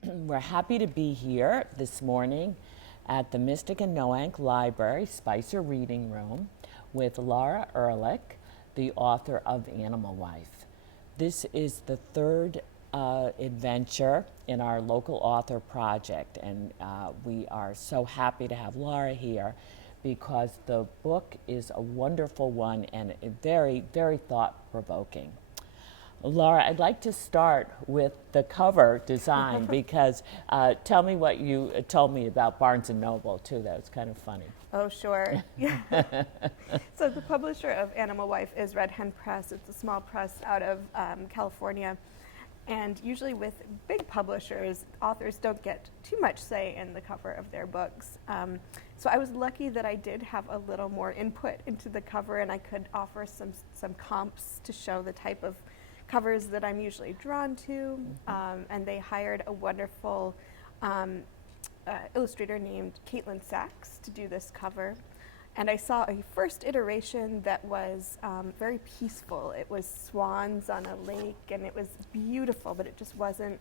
We're happy to be here this morning at the Mystic Noank Library, Spicer Reading Room, with Lara Ehrlich, the author of Animal Wife. This is the third adventure in our local author project, and we are so happy to have Lara here because the book is a wonderful one and very, very thought-provoking. Lara, I'd like to start with the cover design because tell me what you told me about Barnes & Noble, too. That was kind of funny. Oh, sure. Yeah. So the publisher of Animal Wife is Red Hen Press. It's a small press out of California. And usually with big publishers, authors don't get too much say in the cover of their books. So I was lucky that I did have a little more input into the cover, and I could offer some comps to show the type of covers that I'm usually drawn to, and they hired a wonderful illustrator named Caitlin Sachs to do this cover. And I saw a first iteration that was very peaceful. It was swans on a lake, and it was beautiful, but it just wasn't,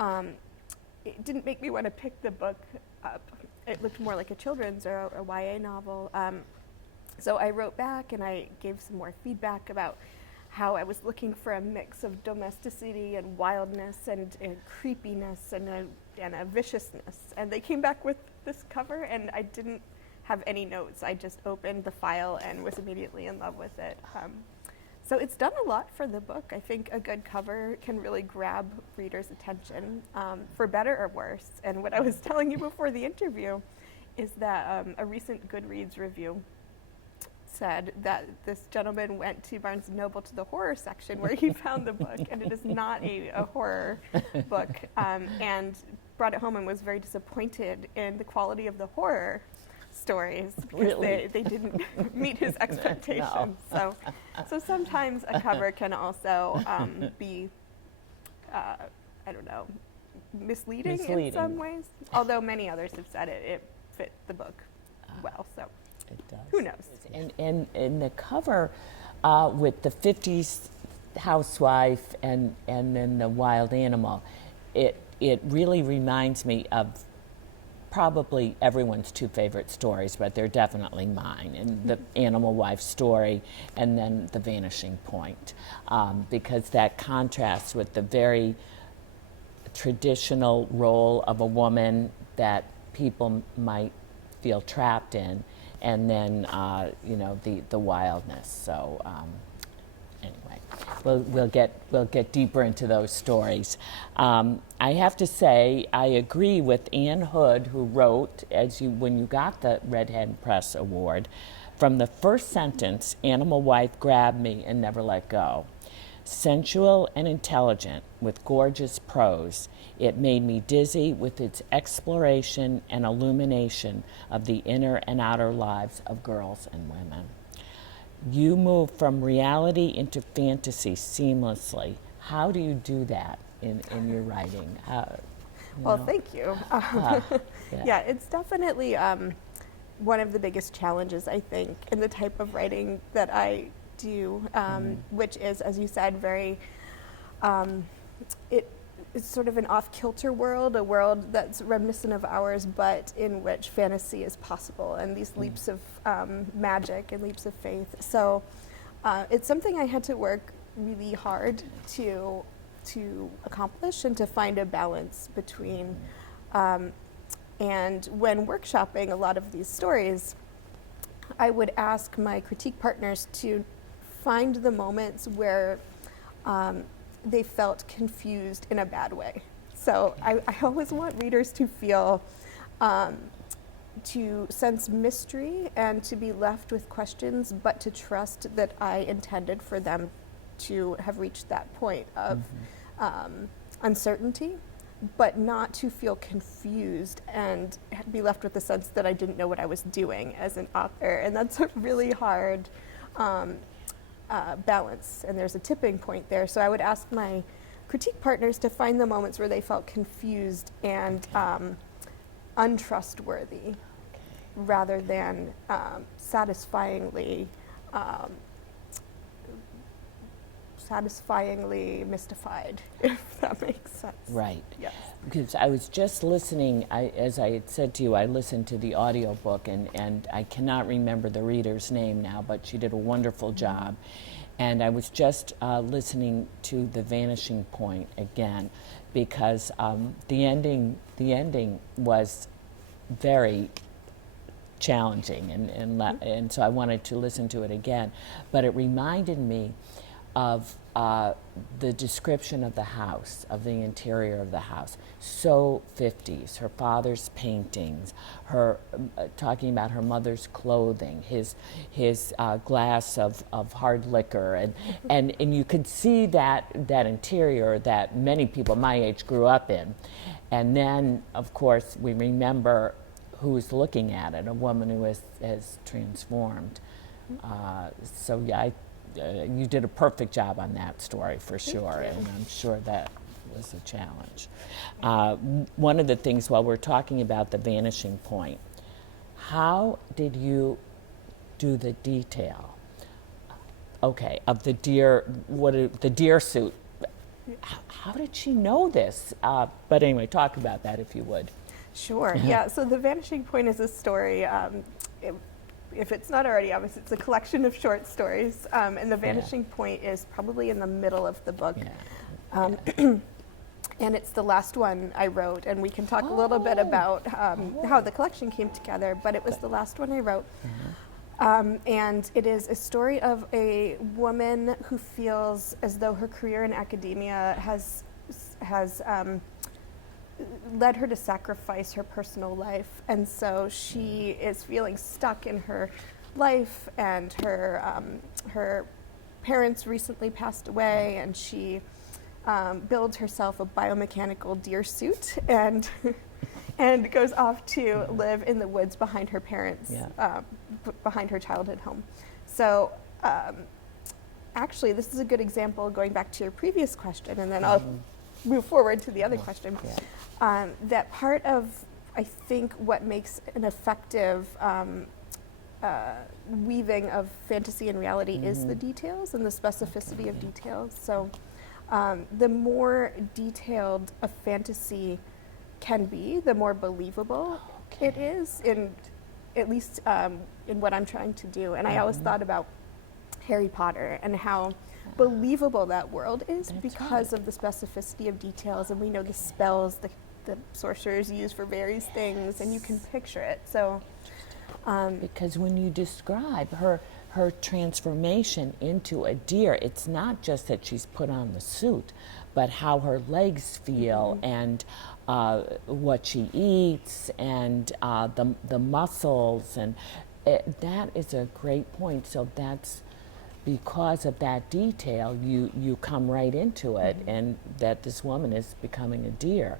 it didn't make me want to pick the book up. It looked more like a children's or a YA novel. So I wrote back and I gave some more feedback about how I was looking for a mix of domesticity and wildness and creepiness and a viciousness. And they came back with this cover, and I didn't have any notes. I just opened the file and was immediately in love with it. So it's done a lot for the book. I think a good cover can really grab readers' attention, for better or worse. And what I was telling you before the interview is that a recent Goodreads review said that this gentleman went to Barnes & Noble to the horror section where he found the book, and it is not a horror book, and brought it home and was very disappointed in the quality of the horror stories because Really? they didn't meet his expectations. No. So sometimes a cover can also be, I don't know, misleading in some ways, although many others have said it fit the book well. So. It does. Who knows? And the cover with the 50s housewife and then the wild animal, it really reminds me of probably everyone's two favorite stories, but they're definitely mine, and the Animal Wife story and then the Vanishing Point, because that contrasts with the very traditional role of a woman that people might feel trapped in, and then the wildness. So anyway, we'll get deeper into those stories. I have to say I agree with Ann Hood, who wrote when you got the Red Hen Press Award. From the first sentence, Animal Wife grabbed me and never let go. Sensual and intelligent with gorgeous prose, it made me dizzy with its exploration and illumination of the inner and outer lives of girls and women. You move from reality into fantasy seamlessly. How do you do that in your writing? Thank you. Yeah, it's definitely one of the biggest challenges, I think, in the type of writing that I do, which is, as you said, very, it's sort of an off-kilter world, a world that's reminiscent of ours, but in which fantasy is possible, and these leaps of magic and leaps of faith. So it's something I had to work really hard to accomplish and to find a balance between. And when workshopping a lot of these stories, I would ask my critique partners to find the moments where they felt confused in a bad way. So I always want readers to feel, to sense mystery and to be left with questions, but to trust that I intended for them to have reached that point of uncertainty, but not to feel confused and be left with the sense that I didn't know what I was doing as an author. And that's a really hard balance, and there's a tipping point there. So I would ask my critique partners to find the moments where they felt confused and untrustworthy, rather than satisfyingly mystified, if that makes sense. Right. Yes. Because I was just listening, as I had said to you, I listened to the audiobook, and I cannot remember the reader's name now, but she did a wonderful job. And I was just listening to The Vanishing Point again, because the ending was very challenging, and so I wanted to listen to it again. But it reminded me of the description of the house, of the interior of the house. So 50s, her father's paintings, her talking about her mother's clothing, his glass of hard liquor, and you could see that interior that many people my age grew up in. And then, of course, we remember who's looking at it, a woman who has transformed. So yeah, you did a perfect job on that story for sure, and I'm sure that was a challenge. One of the things, while we're talking about The Vanishing Point, how did you do the detail? Okay, of the deer, the deer suit. How did she know this? But anyway, talk about that if you would. Sure. Yeah. So The Vanishing Point is a story. If it's not already obvious, it's a collection of short stories, and The Vanishing Point is probably in the middle of the book. Yeah. And it's the last one I wrote, and we can talk a little bit about how the collection came together, but it was the last one I wrote. And it is a story of a woman who feels as though her career in academia has led her to sacrifice her personal life, and so she is feeling stuck in her life, and her parents recently passed away, and she builds herself a biomechanical deer suit and and goes off to live in the woods behind her parents, behind her childhood home. So actually, this is a good example, going back to your previous question, and then I'll move forward to the other question. That part of, I think, what makes an effective weaving of fantasy and reality is the details and the specificity of details. So the more detailed a fantasy can be, the more believable it is, at least in what I'm trying to do. And I always thought about Harry Potter and how believable that world is because of the specificity of details, and we know the spells the sorcerers use for various things, and you can picture it. So because when you describe her transformation into a deer, it's not just that she's put on the suit, but how her legs feel, and what she eats, and the muscles, and that is a great point. So that's because of that detail, you come right into it, and that this woman is becoming a deer.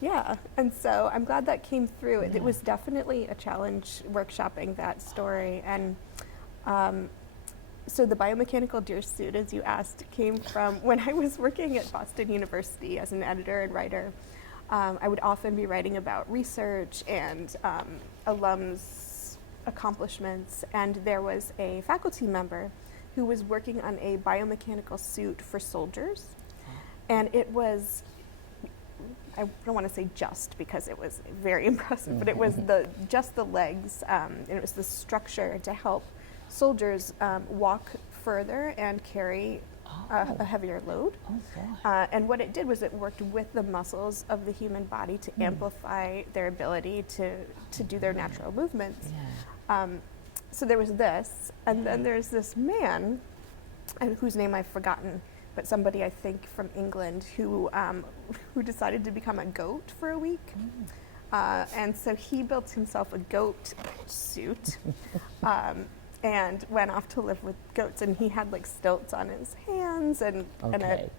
Yeah, and so I'm glad that came through. It was definitely a challenge workshopping that story, and so the biomechanical deer suit, as you asked, came from when I was working at Boston University as an editor and writer. I would often be writing about research and alums' accomplishments, and there was a faculty member who was working on a biomechanical suit for soldiers, and it was, I don't want to say just, because it was very impressive, but it was just the legs, and it was the structure to help soldiers walk further and carry a heavier load. And what it did was it worked with the muscles of the human body to amplify their ability to do their natural movements. So there was this, and then there's this man, whose name I've forgotten, but somebody I think from England who decided to become a goat for a week. And so he built himself a goat suit and went off to live with goats, and he had like stilts on his hands and a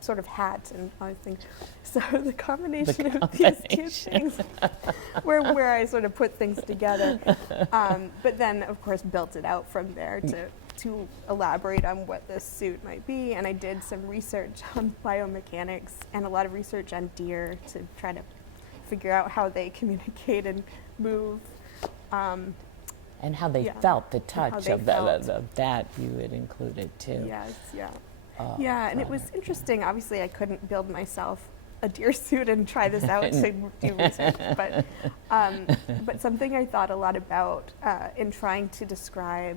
sort of hat and other things. So the combination of these two things where I sort of put things together, but then of course built it out from there to elaborate on what this suit might be. And I did some research on biomechanics and a lot of research on deer to try to figure out how they communicate and move. And how they Yeah. felt, the And how touch they of felt. that you had included too. Yes, yeah. Oh, Yeah, and it was Robert, interesting. Obviously, I couldn't build myself a deer suit and try this out to do research, but something I thought a lot about in trying to describe,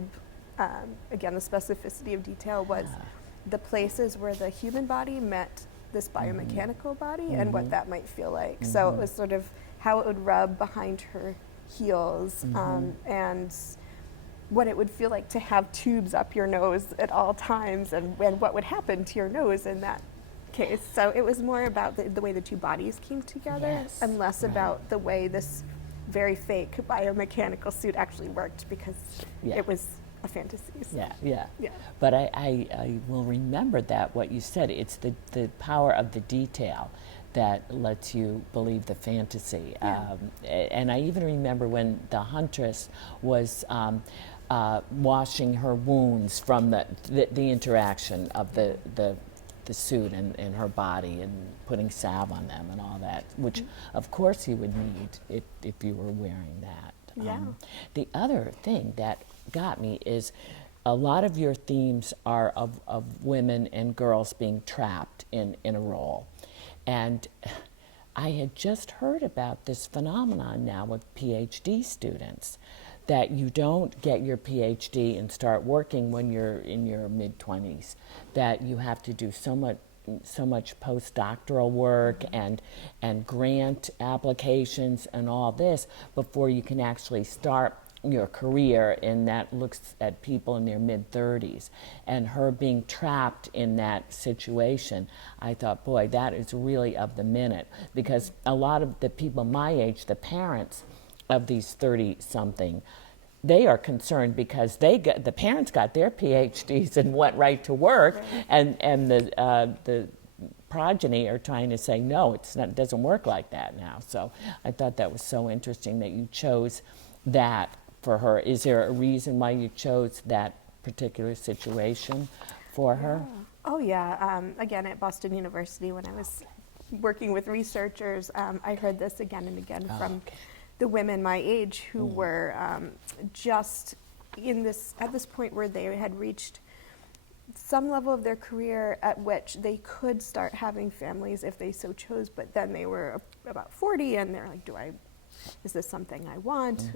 again, the specificity of detail was the places where the human body met this biomechanical body and what that might feel like. So it was sort of how it would rub behind her heels and what it would feel like to have tubes up your nose at all times and what would happen to your nose in that case. So it was more about the way the two bodies came together Yes, and less right. about the way this very fake biomechanical suit actually worked, because Yeah. it was a fantasy. So. Yeah, yeah. Yeah. But I will remember that, what you said. It's the power of the detail that lets you believe the fantasy. Yeah. And I even remember when the huntress was washing her wounds from the interaction of the suit and her body, and putting salve on them and all that, which of course you would need if you were wearing that. Yeah. The other thing that got me is a lot of your themes are of women and girls being trapped in a role. And I had just heard about this phenomenon now with PhD students, that you don't get your PhD and start working when you're in your mid-20s, that you have to do so much postdoctoral work and grant applications and all this before you can actually start your career. And that looks at people in their mid-30s, and her being trapped in that situation, I thought, boy, that is really of the minute, because a lot of the people my age, the parents of these 30-something, they are concerned because the parents got their PhDs and went right to work, right. and the progeny are trying to say, no, it doesn't work like that now. So I thought that was so interesting that you chose that for her. Is there a reason why you chose that particular situation for her? Oh yeah, again at Boston University when I was working with researchers, I heard this again and again from the women my age who were just at this point where they had reached some level of their career at which they could start having families if they so chose, but then they were about 40 and they're like, is this something I want?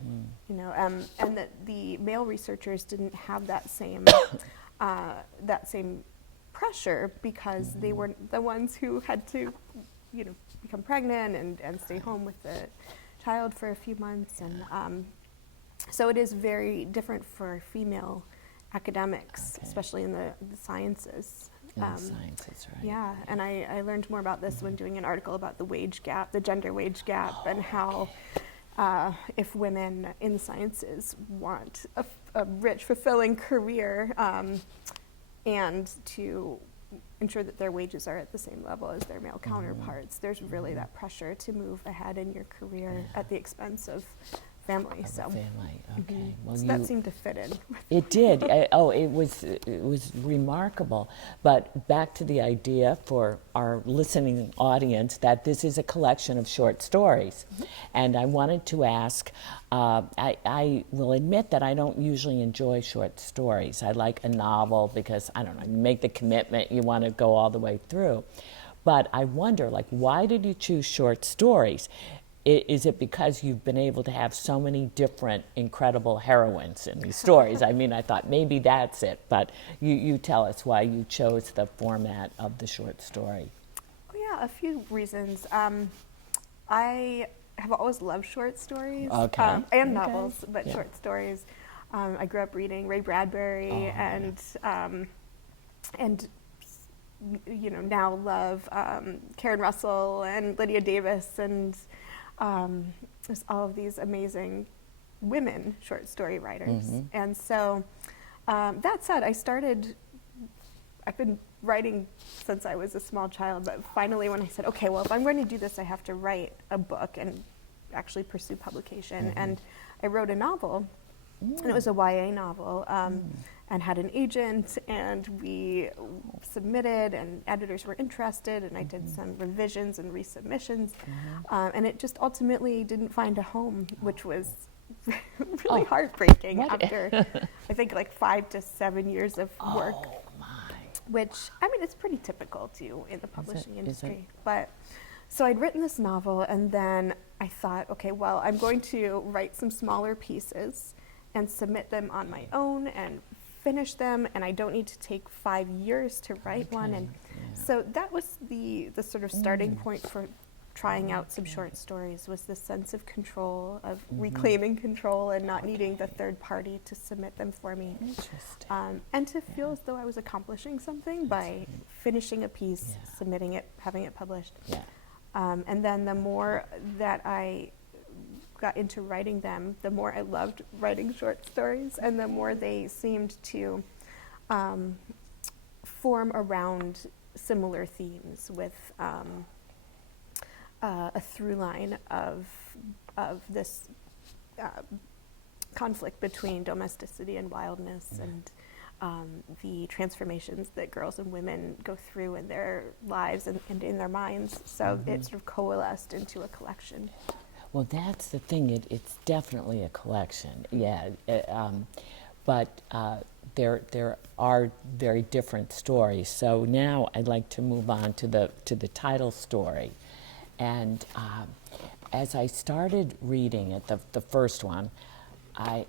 You know, and that the male researchers didn't have that same pressure, because they were the ones who had to, become pregnant and stay home with the child for a few months, and so it is very different for female academics, especially in the sciences. Sciences, right. Yeah, and I learned more about this when doing an article about the wage gap, the gender wage gap, and how if women in the sciences want a rich, fulfilling career and to ensure that their wages are at the same level as their male counterparts, there's really that pressure to move ahead in your career at the expense of family. Family, okay. Well, so that seemed to fit in. It did. It was remarkable. But back to the idea for our listening audience that this is a collection of short stories, and I wanted to ask. I will admit that I don't usually enjoy short stories. I like a novel because, I don't know, you make the commitment, you want to go all the way through. But I wonder, why did you choose short stories? Is it because you've been able to have so many different incredible heroines in these stories? I mean, I thought maybe that's it, but you tell us why you chose the format of the short story. Oh yeah, a few reasons. I have always loved short stories and novels, but short stories. I grew up reading Ray Bradbury and now love Karen Russell and Lydia Davis and there's all of these amazing women short story writers. And so that said, I've been writing since I was a small child, but finally when I said, okay, well, if I'm going to do this, I have to write a book and actually pursue publication. And I wrote a novel, and it was a YA novel, and had an agent, and we submitted, and editors were interested, and I did some revisions and resubmissions, and it just ultimately didn't find a home, which was really heartbreaking what? after, I think, like 5 to 7 years of work, Oh my. which, I mean, it's pretty typical too in the publishing Is it? industry. But so I'd written this novel, and then I thought, okay, well, I'm going to write some smaller pieces and submit them on my own and finish them, and I don't need to take 5 years to write one. And so that was the sort of starting point for trying out some short stories, was the sense of control, of reclaiming control and not needing the third party to submit them for me. Interesting. And to feel as though I was accomplishing something by finishing a piece, submitting it, having it published. Yeah. And then the more that I got into writing them, the more I loved writing short stories, and the more they seemed to form around similar themes with a through line of this conflict between domesticity and wildness, and the transformations that girls and women go through in their lives and in their minds. So it sort of coalesced into a collection. Well, that's the thing. It's definitely a collection. Yeah. But there are very different stories. So now I'd like to move on to the title story. And as I started reading it, the first one, I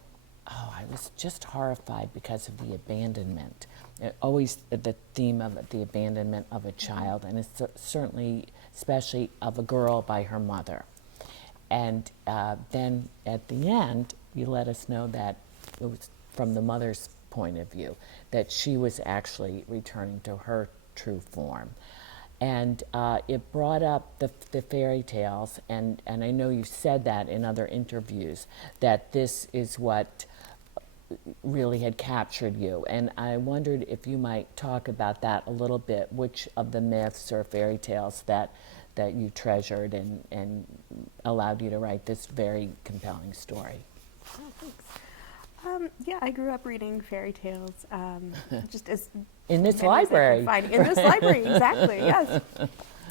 was just horrified because of the abandonment. Always the theme of the abandonment of a child, and it's certainly, especially of a girl by her mother. And then at the end, you let us know that it was from the mother's point of view, that she was actually returning to her true form. And it brought up the fairy tales, and I know you said that in other interviews, that this is what really had captured you. And I wondered if you might talk about that a little bit, which of the myths or fairy tales that you treasured and allowed you to write this very compelling story. Oh, thanks. Yeah, I grew up reading fairy tales, just as in this many as I could library. find. In this library, exactly. Yes.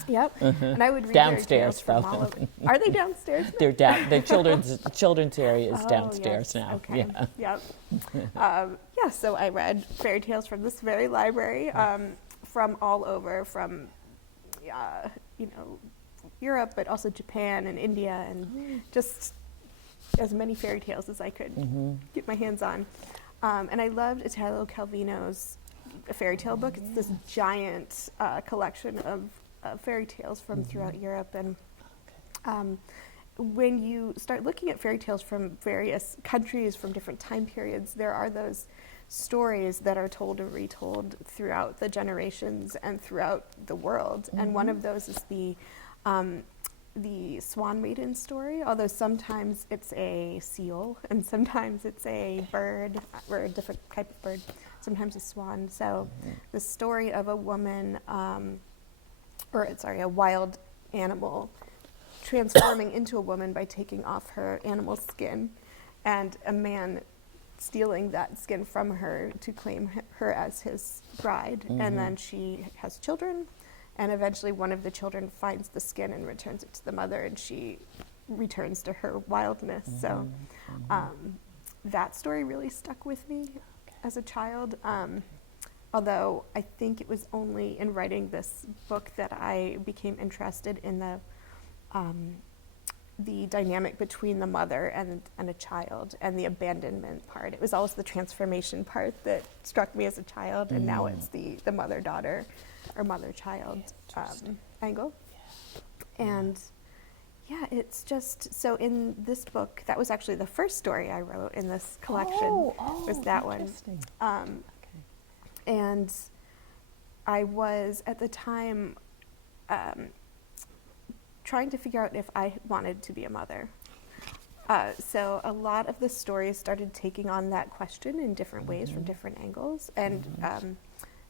Yep. And I would read Downstairs, fairy tales from all over. Are they downstairs? They're down. The children's area is downstairs yes. now. Okay. Yeah. Yep. Yeah. So I read fairy tales from this very library, from all over, from Europe, but also Japan and India, and just as many fairy tales as I could get my hands on. And I loved Italo Calvino's fairy tale book. It's this giant collection of fairy tales from throughout Europe. And when you start looking at fairy tales from various countries, from different time periods, there are those stories that are told and retold throughout the generations and throughout the world. And one of those is the Swan Maiden story, although sometimes it's a seal and sometimes it's a bird, or a different type of bird, sometimes a swan. So the story of a woman, a wild animal transforming into a woman by taking off her animal skin, and a man stealing that skin from her to claim her as his bride. And then she has children, and eventually one of the children finds the skin and returns it to the mother, and she returns to her wildness. So that story really stuck with me as a child. Although I think it was only in writing this book that I became interested in the dynamic between the mother and a child, and the abandonment part. It was always the transformation part that struck me as a child, and now it's the mother-daughter or mother-child angle. And yeah, it's just, so in this book, that was actually the first story I wrote in this collection, was that one. And I was, at the time, trying to figure out if I wanted to be a mother. So a lot of the stories started taking on that question in different ways, from different angles, and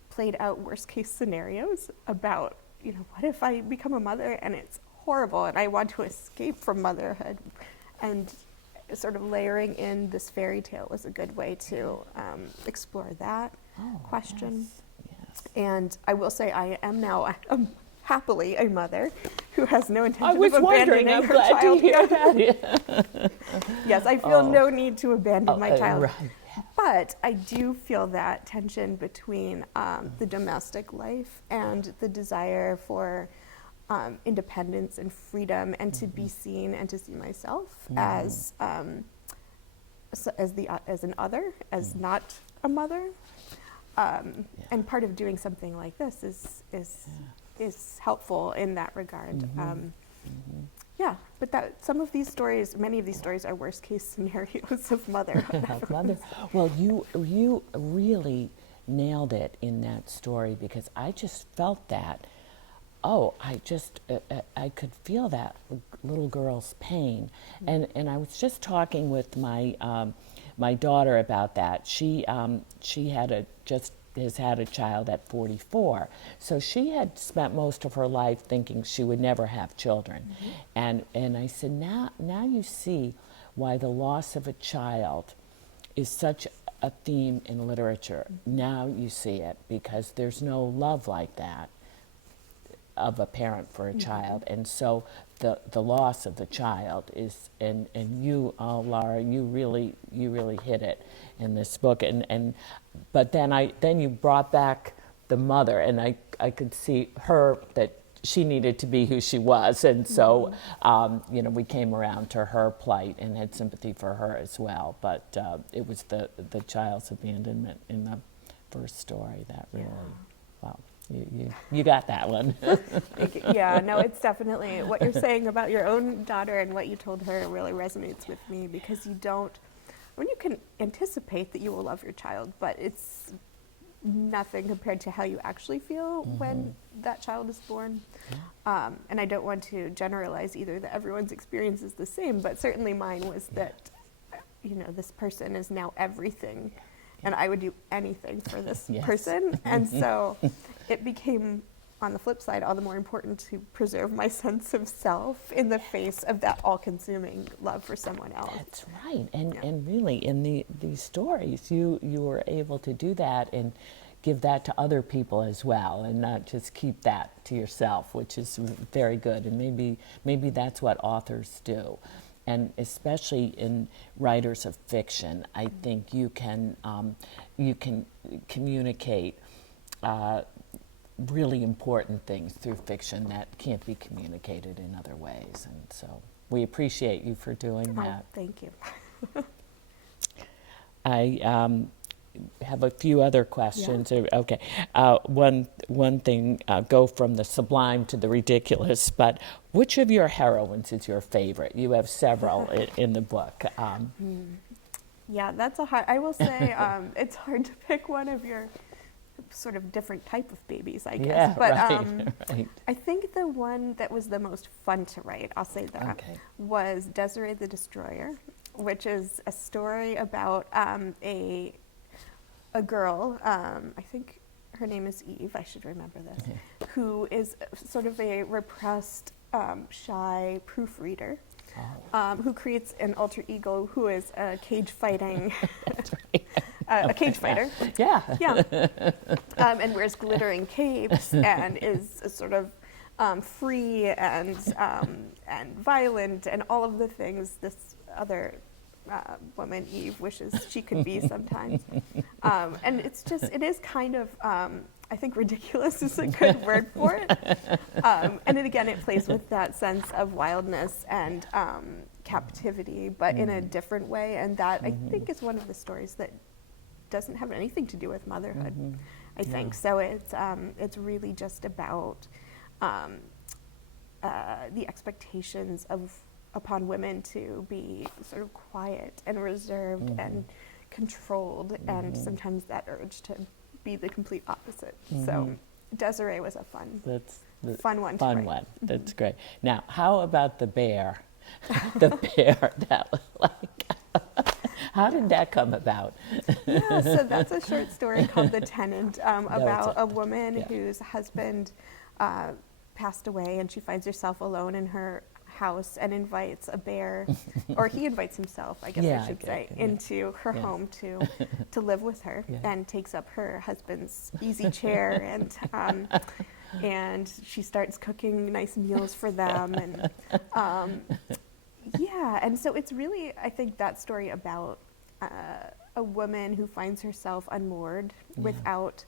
played out worst case scenarios about, what if I become a mother and it's horrible and I want to escape from motherhood? And sort of layering in this fairy tale was a good way to explore that question. Yes. And I will say I am now happily a mother who has no I intention was of abandoning wondering, I'm her glad to child. hear that. Yes, I feel no need to abandon my child. Right. But I do feel that tension between the domestic life and the desire for independence and freedom, and to be seen and to see myself as an other, as not a mother. And part of doing something like this is helpful in that regard. Yeah, but some of these stories, many of these stories, are worst case scenarios of motherhood. Well, you really nailed it in that story, because I just felt that. I could feel that little girl's pain, and I was just talking with my daughter about that. She has had a child at 44, so she had spent most of her life thinking she would never have children, and I said, now you see why the loss of a child is such a theme in literature. Now you see it, because there's no love like that of a parent for a child, and so the loss of the child is, and you, Lara, you really hit it in this book, but then you brought back the mother, and I could see her, that she needed to be who she was, and so we came around to her plight and had sympathy for her as well. But it was the child's abandonment in the first story that really, wow. You got that one. Yeah, no, it's definitely what you're saying about your own daughter and what you told her really resonates with me, because you can anticipate that you will love your child, but it's nothing compared to how you actually feel when that child is born. And I don't want to generalize either, that everyone's experience is the same, but certainly mine was that, this person is now everything, and I would do anything for this person. And so it became, on the flip side, all the more important to preserve my sense of self in the face of that all-consuming love for someone else. That's right. And really, in these stories, you were able to do that and give that to other people as well, and not just keep that to yourself, which is very good. And maybe that's what authors do. And especially in writers of fiction, I think you can communicate really important things through fiction that can't be communicated in other ways. And so we appreciate you for doing that. Thank you. I have a few other questions. Yeah. Okay. One thing, go from the sublime to the ridiculous, but which of your heroines is your favorite? You have several in the book. Yeah, that's I will say it's hard to pick one of your sort of different type of babies, I guess. Yeah, but right. I think the one that was the most fun to write, I'll say that, was Desiree the Destroyer, which is a story about a girl, I think her name is Eve, I should remember this, who is sort of a repressed, shy proofreader, who creates an alter ego who is a cage fighting, a cage fighter. Yeah. And wears glittering capes and is a sort of free and violent and all of the things this other woman, Eve, wishes she could be sometimes. And it is kind of, I think ridiculous is a good word for it. And then again, it plays with that sense of wildness and captivity, but in a different way. And that, I think, is one of the stories that doesn't have anything to do with motherhood, I think. So it's really just about the expectations upon women to be sort of quiet and reserved and controlled, and sometimes that urge to be the complete opposite. So Desiree was a fun one to write. That's great. Now, how about the bear? The bear that how did that come about? Yeah, so that's a short story called The Tenant, about a woman whose husband passed away, and she finds herself alone in her house and invites a bear, or he invites himself, I guess I should say, into her home to live with her, and takes up her husband's easy chair, and and she starts cooking nice meals for them, and yeah, and so it's really, I think, that story about a woman who finds herself unmoored without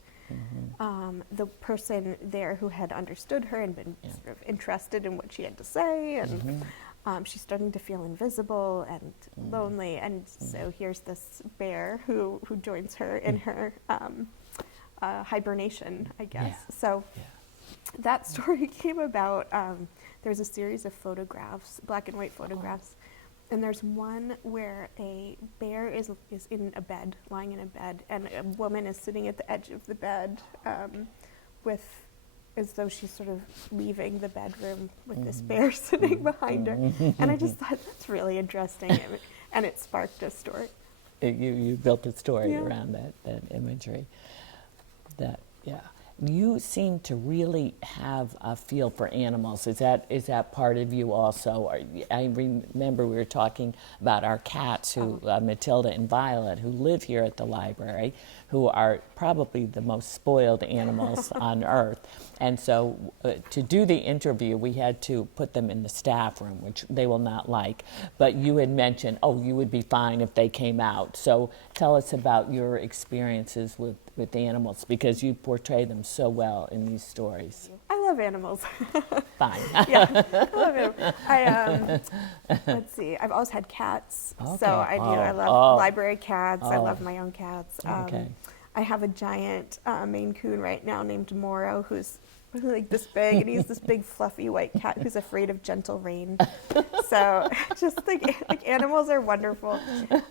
the person there who had understood her and been sort of interested in what she had to say, and she's starting to feel invisible and lonely, and so here's this bear who joins her in her hibernation, I guess. So that story came about, there's a series of photographs, black and white photographs, and there's one where a bear is in a bed, lying in a bed, and a woman is sitting at the edge of the bed as though she's sort of leaving the bedroom with this bear sitting behind her. And I just thought, that's really interesting, and it sparked a story. You built a story around that imagery. You seem to really have a feel for animals. Is that part of you also? I remember we were talking about our cats, who Matilda and Violet, who live here at the library, who are probably the most spoiled animals on earth. And so to do the interview, we had to put them in the staff room, which they will not like. But you had mentioned, you would be fine if they came out. So tell us about your experiences with animals, because you portray them so well in these stories. I love animals. Fine. Yeah, I love them. Let's see, I've always had cats, so I love library cats. I love my own cats. I have a giant Maine Coon right now named Moro, who's like this big, and he's this big fluffy white cat who's afraid of gentle rain. So just like animals are wonderful.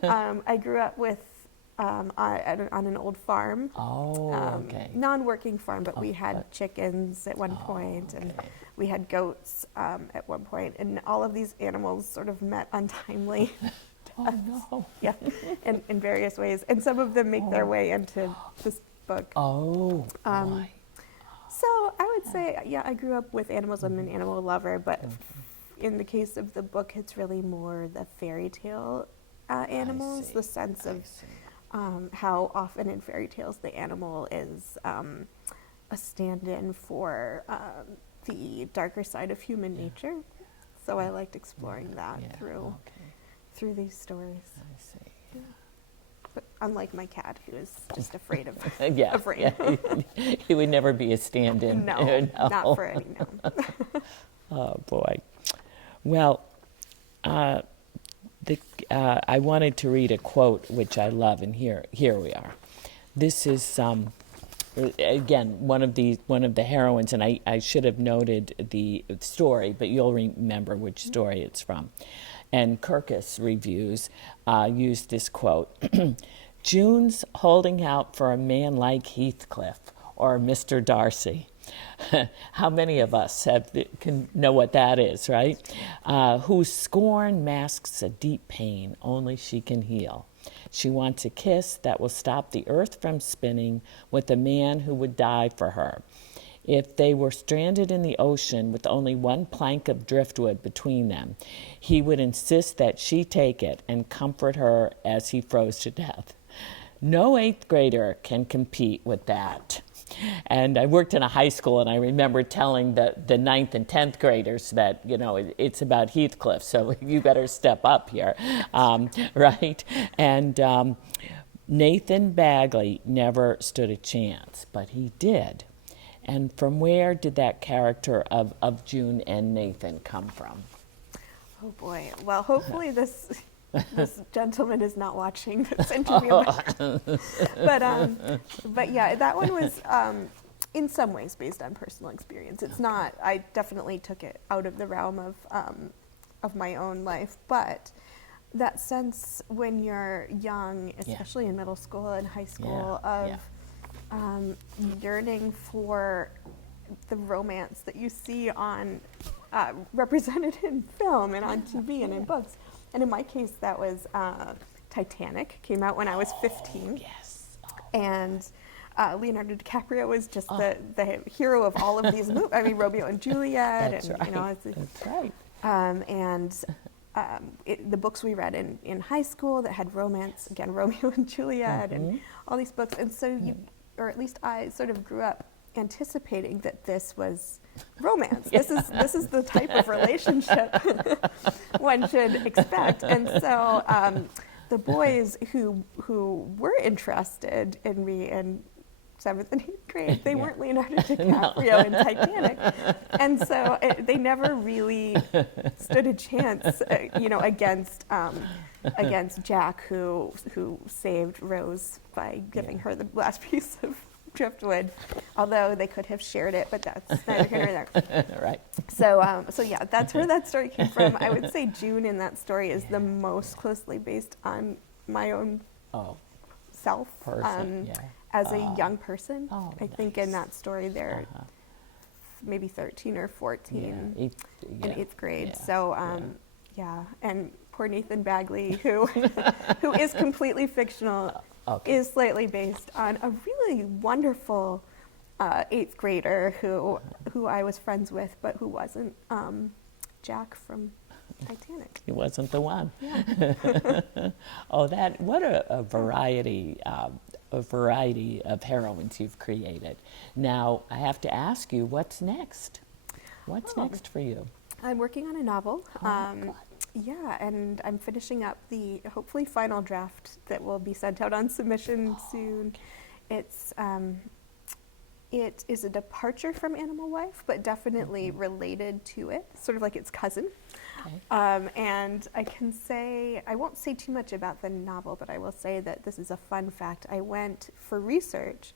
I grew up with on an old farm. Non-working farm, but we had chickens at one point, and we had goats at one point, and all of these animals sort of met untimely. Yeah, in various ways, and some of them make their way into this book. Boy. So I would say, I grew up with animals. I'm an animal lover, but in the case of the book, it's really more the fairy tale animals, the sense of how often in fairy tales the animal is a stand-in for the darker side of human nature. So I liked exploring that through these stories. I see. Yeah. But unlike my cat, who is just afraid of rain. He would never be a stand-in. No, not for any. No. Oh boy. Well, I wanted to read a quote which I love, and here we are. This is again one of the heroines, and I should have noted the story, but you'll remember which story it's from. And Kirkus Reviews used this quote: "June's holding out for a man like Heathcliff or Mr. Darcy." How many of us can know what that is, right? Whose scorn masks a deep pain only she can heal. She wants a kiss that will stop the earth from spinning with a man who would die for her. If they were stranded in the ocean with only one plank of driftwood between them, he would insist that she take it and comfort her as he froze to death. No 8th grader can compete with that. And I worked in a high school, and I remember telling the 9th and 10th graders that, it's about Heathcliff, so you better step up here, right? And Nathan Bagley never stood a chance, but he did. And from where did that character of June and Nathan come from? Oh boy. Well, hopefully this gentleman is not watching this interview. But yeah, that one was in some ways based on personal experience. It's not. I definitely took it out of the realm of my own life, but that sense when you're young, especially in middle school and high school, of yearning for the romance that you see on represented in film and on TV and in books. And in my case, that was Titanic, came out when I was 15. Yes. And Leonardo DiCaprio was just the hero of all of these movies. I mean, Romeo and Juliet. That's and, right. That's right. The books we read in high school that had romance, again, Romeo and Juliet, and all these books. And so or at least I sort of grew up anticipating that this was romance. This is the type of relationship one should expect. And so the boys who were interested in me in 7th and 8th grade, they weren't Leonardo DiCaprio in Titanic. And so they never really stood a chance, against Jack, who saved Rose by giving her the last piece of driftwood, although they could have shared it, but that's neither here nor there. Right. So yeah, that's where that story came from. I would say June in that story is the most closely based on my own self as a young person. I think in that story they're maybe 13 or 14 in 8th grade. So and poor Nathan Bagley, who is completely fictional, is slightly based on a really wonderful 8th grader who I was friends with, but who wasn't Jack from Titanic. He wasn't the one. Yeah. What a variety of heroines you've created. Now, I have to ask you, what's next? What's next for you? I'm working on a novel. Yeah, and I'm finishing up the hopefully final draft that will be sent out on submission soon. It is a departure from Animal Wife, but definitely related to it, sort of like its cousin. Okay. And I won't say too much about the novel, but I will say that this is a fun fact. I went for research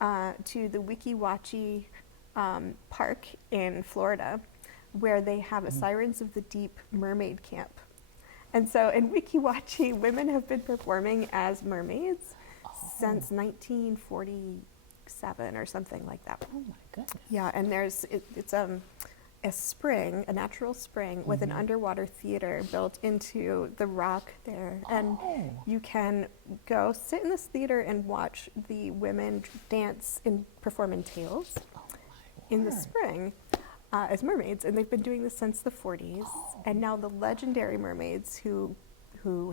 to the Weeki Wachee Park in Florida, where they have a Sirens of the Deep mermaid camp. And so in Weeki Wachee, women have been performing as mermaids since 1947 or something like that. Oh my goodness. Yeah, and it's a spring, a natural spring with an underwater theater built into the rock there. And you can go sit in this theater and watch the women dance and perform in tails in the spring. As mermaids, and they've been doing this since the 40s. And now the legendary mermaids who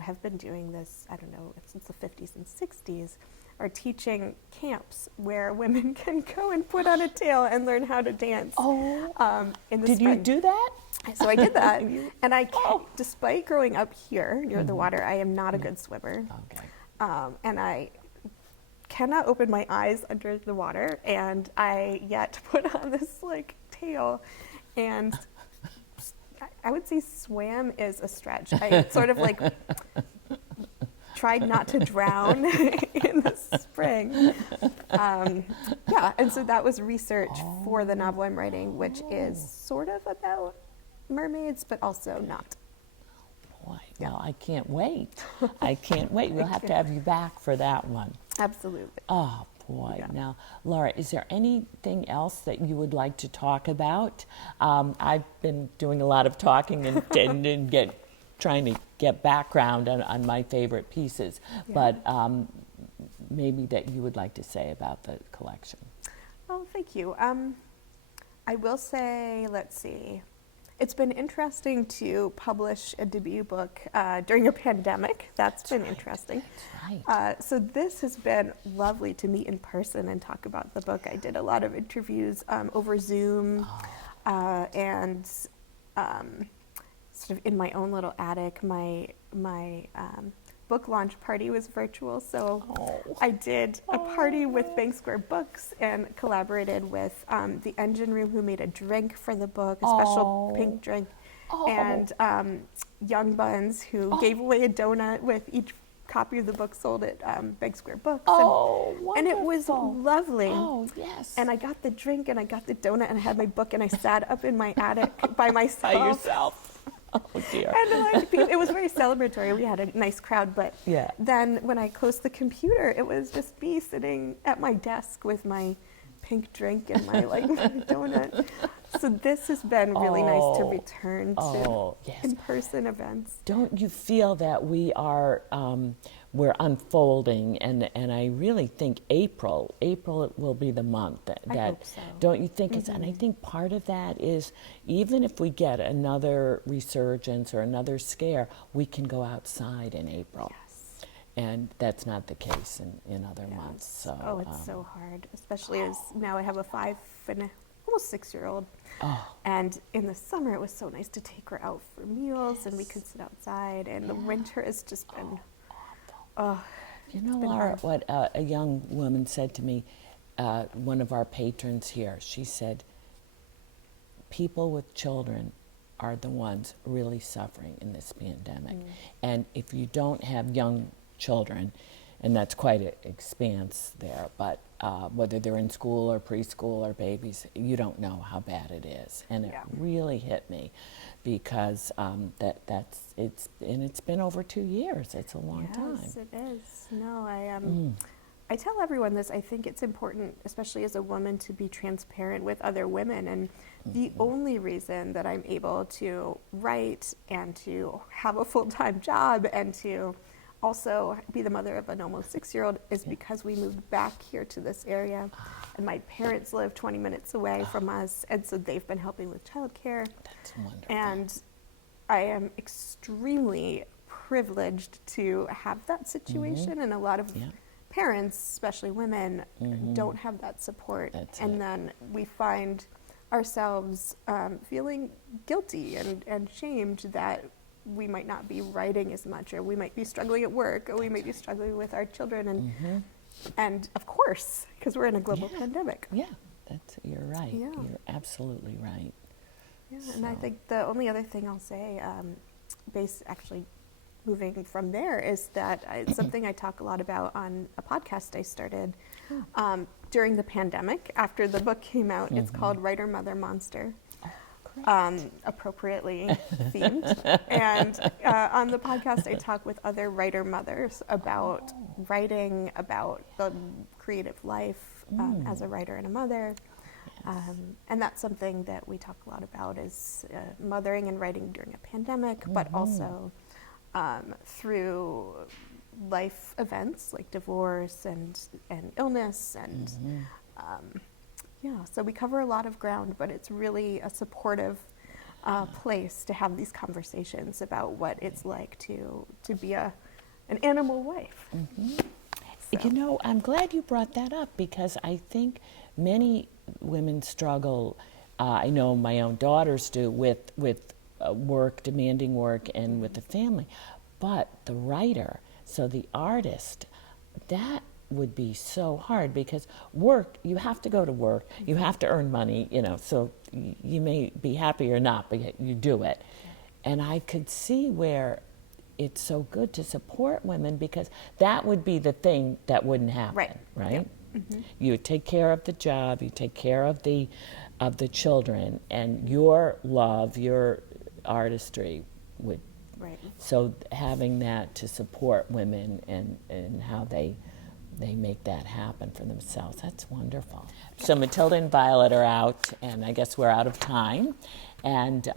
have been doing this, I don't know, since the 50s and 60s, are teaching camps where women can go and put on a tail and learn how to dance. In the Did spring. you do that? So I did that, and despite growing up here near the water, I am not a good swimmer. Okay. And I cannot open my eyes under the water, and I yet put on this tail, and I would say swam is a stretch. I sort of tried not to drown in the spring. And so that was research for the novel I'm writing, which is sort of about mermaids, but also not. Boy, well, I can't wait. I can't wait. We'll have to have you back for that one. Absolutely. Oh, boy. Yeah. Now, Lara, is there anything else that you would like to talk about? I've been doing a lot of talking and trying to get background on my favorite pieces, but maybe that you would like to say about the collection. Oh, thank you. I will say, let's see. It's been interesting to publish a debut book during a pandemic. That's been interesting. That's right. So this has been lovely to meet in person and talk about the book. I did a lot of interviews over Zoom and sort of in my own little attic. My book launch party was virtual, so I did a party with Bank Square Books and collaborated with the Engine Room, who made a drink for the book, a special pink drink, and Young Buns, who gave away a donut with each copy of the book sold at Bank Square Books. And it was lovely. Oh, yes. And I got the drink and I got the donut and I had my book and I sat up in my attic by myself. By yourself. Oh, dear. And it was very celebratory. We had a nice crowd, but then when I closed the computer, it was just me sitting at my desk with my pink drink and my donut. So this has been really nice to return to in-person events. Don't you feel that we are we're unfolding, and I really think April will be the month that I hope so. Don't you think it's, and I think part of that is, even if we get another resurgence or another scare, we can go outside in April. Yes. And that's not the case in other Yeah, months. So oh, it's so hard, especially as now I have a 5 and almost 6-year-old. oh, And in the summer, it was so nice to take her out for meals, and we could sit outside. And the winter has just been, you know, been Lara, hard. what a young woman said to me, one of our patrons here, she said, people with children are the ones really suffering in this pandemic. And if you don't have young children, and that's quite an expanse there, but whether they're in school or preschool or babies, you don't know how bad it is. And it Yeah. really hit me because it's been over 2 years. It's a long time. Yes, it is. No, I tell everyone this. I think it's important, especially as a woman, to be transparent with other women. And the only reason that I'm able to write and to have a full-time job and to also be the mother of an almost 6-year-old is because we moved back here to this area. And my parents live 20 minutes away from us. And so they've been helping with childcare. That's wonderful. And I am extremely privileged to have that situation. And a lot of parents, especially women, don't have that support. That's and it. then we find ourselves feeling guilty and shamed that we might not be writing as much, or we might be struggling at work, or we might be struggling with our children. And of course, because we're in a global pandemic. Yeah, you're right. Yeah. You're absolutely right. Yeah, and I So- think the only other thing I'll say, actually moving from there, is that it's something I talk a lot about on a podcast I started during the pandemic after the book came out. It's called Writer, Mother, Monster, appropriately themed. And on the podcast, I talk with other writer mothers about writing, about the creative life as a writer and a mother. And that's something that we talk a lot about, is mothering and writing during a pandemic, but also through life events like divorce and illness. And so we cover a lot of ground, but it's really a supportive place to have these conversations about what it's like to be an animal wife. You know, I'm glad you brought that up, because I think many women struggle. I know my own daughters do with work, demanding work, and with the family. But the writer, so the artist, that would be so hard, because work, you have to go to work, you have to earn money, you know, so you may be happy or not, but you do it. And I could see where it's so good to support women, because that would be the thing that wouldn't happen, right? You take care of the job, you take care of the children, and your love, your artistry would. So having that to support women and how they make that happen for themselves, that's wonderful. So Matilda and Violet are out, and I guess we're out of time. And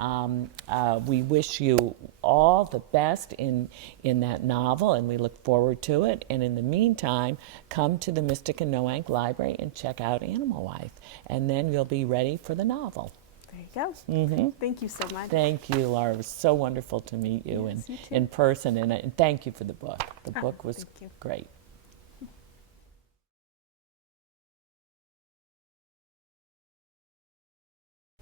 we wish you all the best in that novel, and we look forward to it. And in the meantime, come to the Mystic Noank Library and check out Animal Wife, and then you'll be ready for the novel. There you go. Thank you so much. Thank you, Lara. It was so wonderful to meet you Yes, you too. in person, and thank you for the book. The book was thank you. great.